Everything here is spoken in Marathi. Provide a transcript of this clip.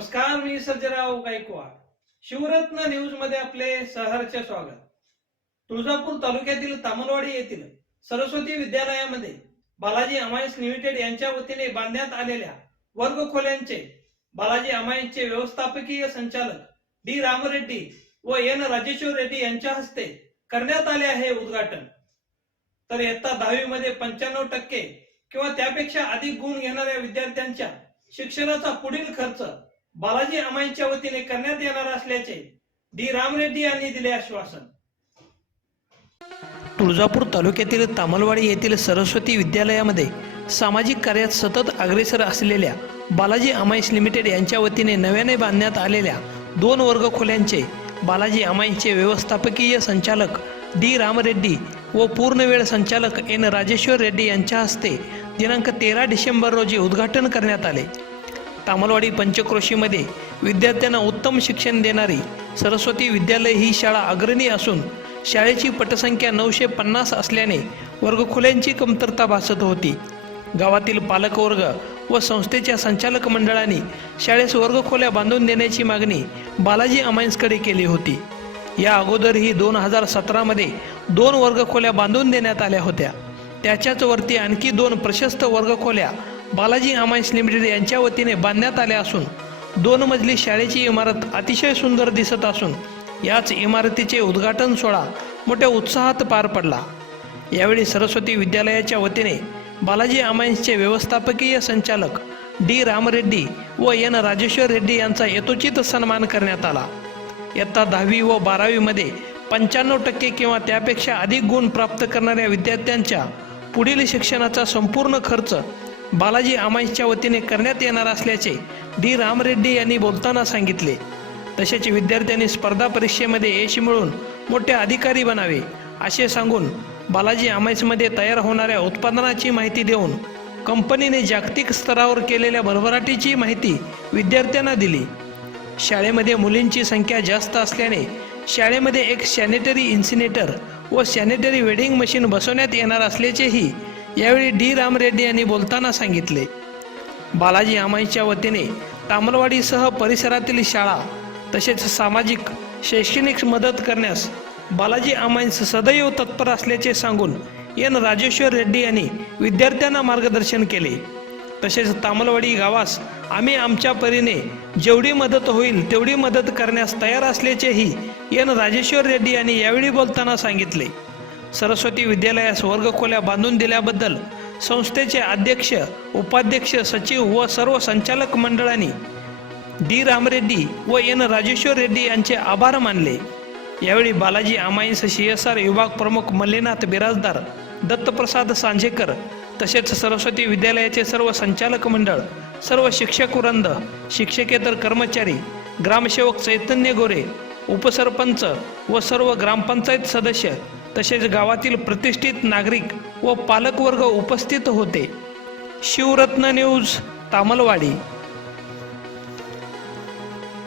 नमस्कार मी सर्जराव गायकवाड. शिवरत्न न्यूजमध्ये आपले सहर्ष स्वागत. तुळजापूर तालुक्यातील तामलवाडी येथील सरस्वती विद्यालयामध्ये बालाजी अमायन्स लिमिटेड यांच्या वतीने बांधण्यात आलेल्या वर्ग खोल्यांचे बालाजी अमायन्सचे व्यवस्थापकीय संचालक डी रामरेड्डी व एन राजेश्वर रेड्डी यांच्या हस्ते करण्यात आले आहे उद्घाटन. तर इयत्ता दहावी मध्ये पंच्याण्णव टक्के किंवा त्यापेक्षा अधिक गुण घेणाऱ्या विद्यार्थ्यांच्या शिक्षणाचा पुढील खर्च बालाजी अमाईंच्या वतीने करण्यात येणार असल्याचे डी रामरेड्डी यांनी दिले आश्वासन. तुळजापूर तालुक्यातील तामलवाडी येथील सरस्वती विद्यालयामध्ये सामाजिक कार्यात सतत अग्रेसर असलेल्या बालाजी अमाईस लिमिटेड यांच्या वतीने नव्याने बांधण्यात आलेल्या दोन वर्ग खोल्यांचे बालाजी अमाईंचे व्यवस्थापकीय संचालक डी रामरेड्डी व पूर्णवेळ संचालक एन राजेश्वर रेड्डी यांच्या हस्ते दिनांक तेरा डिसेंबर रोजी उद्घाटन करण्यात आले. तामलवाडी पंचक्रोशीमध्ये विद्यार्थ्यांना उत्तम शिक्षण देणारी सरस्वती विद्यालय ही शाळा अग्रणी असून शाळेची पटसंख्या नऊशे पन्नास असल्याने वर्गखोल्यांची कमतरता भासत होती. गावातील पालकवर्ग व संस्थेच्या संचालक मंडळाने शाळेस वर्गखोल्या बांधून देण्याची मागणी बालाजी अमायन्सकडे केली होती. या अगोदरही दोन हजार सतरामध्ये दोन वर्गखोल्या बांधून देण्यात आल्या होत्या. त्याच्याच वरती आणखी दोन प्रशस्त वर्गखोल्या बालाजी अमायन्स लिमिटेड यांच्या वतीने बांधण्यात आले असून दोन मजली शाळेची इमारत अतिशय सुंदर दिसत असून याच इमारतीचे उद्घाटन सोहळा मोठ्या उत्साहात पार पडला. यावेळी सरस्वती विद्यालयाच्या वतीने बालाजी अमायन्सचे व्यवस्थापकीय संचालक डी रामरेड्डी व एन राजेश्वर रेड्डी यांचा यथोचित सन्मान करण्यात आला. इयत्ता दहावी व बारावीमध्ये पंच्याण्णव टक्के किंवा त्यापेक्षा अधिक गुण प्राप्त करणाऱ्या विद्यार्थ्यांच्या पुढील शिक्षणाचा संपूर्ण खर्च बालाजी अमाईसच्या वतीने करण्यात येणार असल्याचे डी रामरेड्डी यांनी बोलताना सांगितले. तसेच विद्यार्थ्यांनी स्पर्धा परीक्षेमध्ये यश मिळवून मोठे अधिकारी बनावे असे सांगून बालाजी अमाईसमध्ये तयार होणाऱ्या उत्पादनाची माहिती देऊन कंपनीने जागतिक स्तरावर केलेल्या भरभराटीची माहिती विद्यार्थ्यांना दिली. शाळेमध्ये मुलींची संख्या जास्त असल्याने शाळेमध्ये एक सॅनिटरी इन्सिनेटर व सॅनिटरी वेडिंग मशीन बसवण्यात येणार असल्याचेही यावेळी डी. राम रेड्डी यांनी बोलताना सांगितले बालाजी आमाईच्या वतीने तामलवाडीसह परिसरातील शाळा तसेच सामाजिक शैक्षणिक मदत करण्यास बालाजी आमाईंस सदैव तत्पर असल्याचे सांगून एन. राजेश्वर रेड्डी यांनी विद्यार्थ्यांना मार्गदर्शन केले. तसेच तामलवाडी गावास आम्ही आमच्या परीने जेवढी मदत होईल तेवढी मदत करण्यास तयार असल्याचेही एन. राजेश्वर रेड्डी यांनी यावेळी बोलताना सांगितले. सरस्वती विद्यालयास वर्गखोल्या बांधून दिल्याबद्दल संस्थेचे अध्यक्ष उपाध्यक्ष सचिव व सर्व संचालक मंडळांनी डी. रामरेड्डी व एन. राजेश्वर रेड्डी यांचे आभार मानले. यावेळी Balaji amines C. S. R. विभाग प्रमुख मल्लीनाथ बिराजदार दत्तप्रसाद सांजेकर तसेच सरस्वती विद्यालयाचे सर्व संचालक मंडळ सर्व शिक्षक वृंद शिक्षकेतर कर्मचारी ग्रामसेवक चैतन्य गोरे उपसरपंच व सर्व ग्रामपंचायत सदस्य तसेच गावातील प्रतिष्ठित नागरिक व पालकवर्ग उपस्थित होते. शिवरत्न न्यूज तामलवाडी.